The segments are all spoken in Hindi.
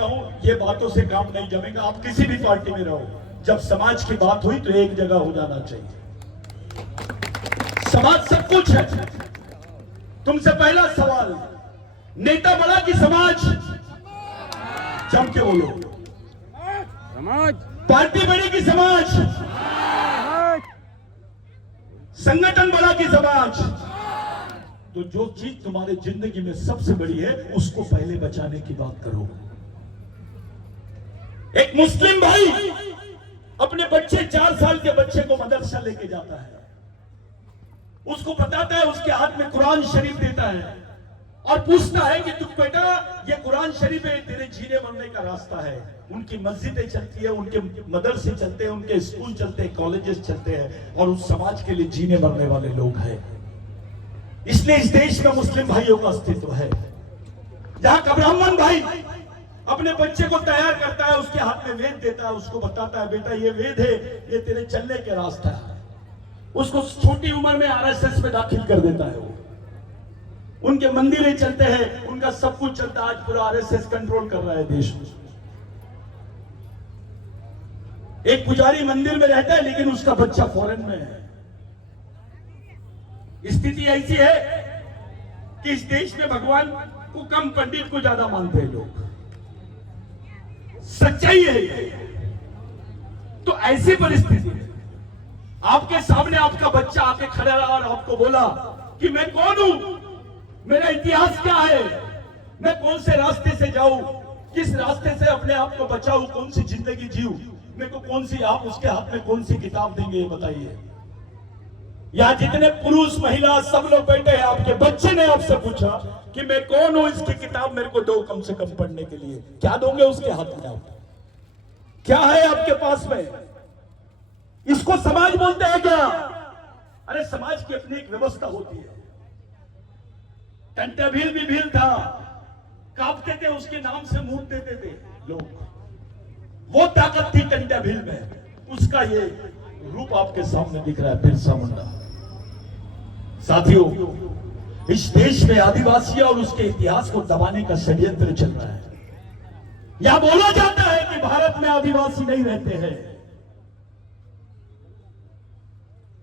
कहता हूं, ये बातों से काम नहीं जमेगा। आप किसी भी पार्टी में रहो, जब समाज की बात हुई तो एक जगह हो जाना चाहिए। समाज सब कुछ है। तुमसे पहला सवाल, नेता बड़ा कि समाज? जम के बोलो। समाज। पार्टी बड़ी कि समाज? संगठन बड़ा कि समाज? तो जो चीज तुम्हारे जिंदगी में सबसे बड़ी है, उसको पहले बचाने की बात करो। एक मुस्लिम भाई अपने बच्चे, 4 साल के बच्चे को मदरसा लेके जाता है, उसको बताता है, उसके हाथ में कुरान शरीफ देता है और पूछता है कि तू बेटा, ये कुरान शरीफ है, तेरे जीने मरने का रास्ता है। उनकी मस्जिदें चलती है, उनके मदरसे चलते हैं, उनके स्कूल चलते हैं, कॉलेजेस चलते हैं, और उस समाज के लिए जीने मरने वाले लोग हैं। इसलिए इस देश में मुस्लिम भाइयों का अस्तित्व है। जहां का ब्राह्मण भाई अपने बच्चे को तैयार करता है, उसके हाथ में वेद देता है, उसको बताता है, बेटा ये वेद है, ये तेरे चलने के रास्ता है। उसको छोटी उम्र में आरएसएस में दाखिल कर देता है। वो उनके मंदिरें चलते हैं, उनका सब कुछ चलता है। आज पूरा आरएसएस कंट्रोल कर रहा है देश में। एक पुजारी मंदिर में रहता है, लेकिन उसका बच्चा फॉरेन में है। स्थिति ऐसी है कि इस देश में भगवान को कम, पंडित को ज्यादा मानते हैं लोग। सच्चाई है ये। तो ऐसी परिस्थिति में आपके सामने आपका बच्चा आके खड़ा रहा और आपको बोला कि मैं कौन हूं, मेरा इतिहास क्या है, मैं कौन से रास्ते से जाऊं, किस रास्ते से अपने आप को बचाऊं, कौन सी जिंदगी जीऊं, मेरे को कौन सी, आप उसके हाथ में कौन सी किताब देंगे, ये बताइए। या जितने पुरुष महिला सब लोग बैठे हैं, आपके बच्चे ने आपसे पूछा कि मैं कौन हूं, इसकी किताब मेरे को दो कम से कम पढ़ने के लिए, क्या दोगे उसके हाथ में? आप क्या है आपके पास में? इसको समाज बोलते हैं क्या? अरे समाज की अपनी एक व्यवस्था होती है। टंटा भील भी भील था, कांपते थे, उसके नाम से मुंह देते थे लोग। वो ताकत थी टंटा भील में, उसका ये रूप आपके सामने दिख रहा है, बिरसा मुंडा। साथियों, इस देश में आदिवासी और उसके इतिहास को दबाने का षड्यंत्र चल रहा है। यहां बोला जाता है कि भारत में आदिवासी नहीं रहते हैं,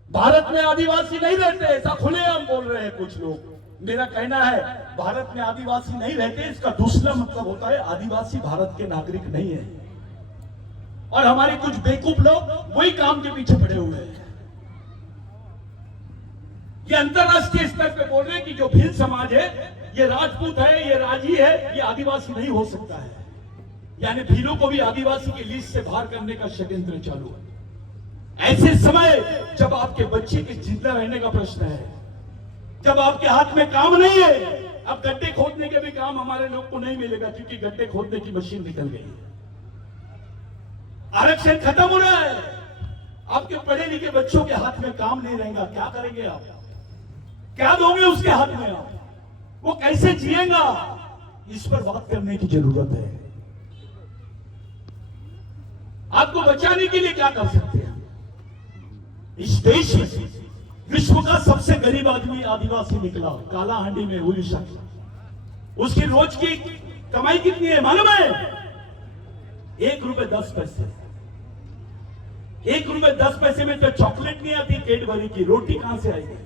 भारत में आदिवासी नहीं रहते, ऐसा खुलेआम बोल रहे हैं कुछ लोग। मेरा कहना है, भारत में आदिवासी नहीं रहते, इसका दूसरा मतलब होता है आदिवासी भारत के नागरिक नहीं है। और हमारे कुछ बेवकूफ लोग वही काम के पीछे पड़े हुए हैं। ये अंतरराष्ट्रीय स्तर पे बोल रहे हैं कि जो भील समाज है, ये राजपूत है, ये राजी है, ये आदिवासी नहीं हो सकता है। यानी भीलों को भी आदिवासी की लिस्ट से बाहर करने का षड्यंत्र चालू है। ऐसे समय जब आपके बच्चे के जिंदा रहने का प्रश्न है, जब आपके हाथ में काम नहीं है, अब गड्ढे खोदने के भी काम हमारे लोग को नहीं मिलेगा, क्योंकि गड्ढे खोदने की मशीन निकल गई है। आरक्षण खत्म हो रहा है, आपके पढ़े लिखे बच्चों के हाथ में काम नहीं रहेगा, क्या करेंगे आप? क्या दोगे उसके हाथ में आप? वो कैसे जिएगा? इस पर बात करने की जरूरत है। आपको बचाने के लिए क्या कर सकते हैं? इस देश में विश्व का सबसे गरीब आदमी आदिवासी निकला, कालाहांडी में उड़ीसा। उसकी रोज की कमाई कितनी है मालूम है? 1 रुपए 10 पैसे। 1 रुपए 10 पैसे में तो चॉकलेट नहीं आती कैडबरी की, रोटी कहां से आएगी?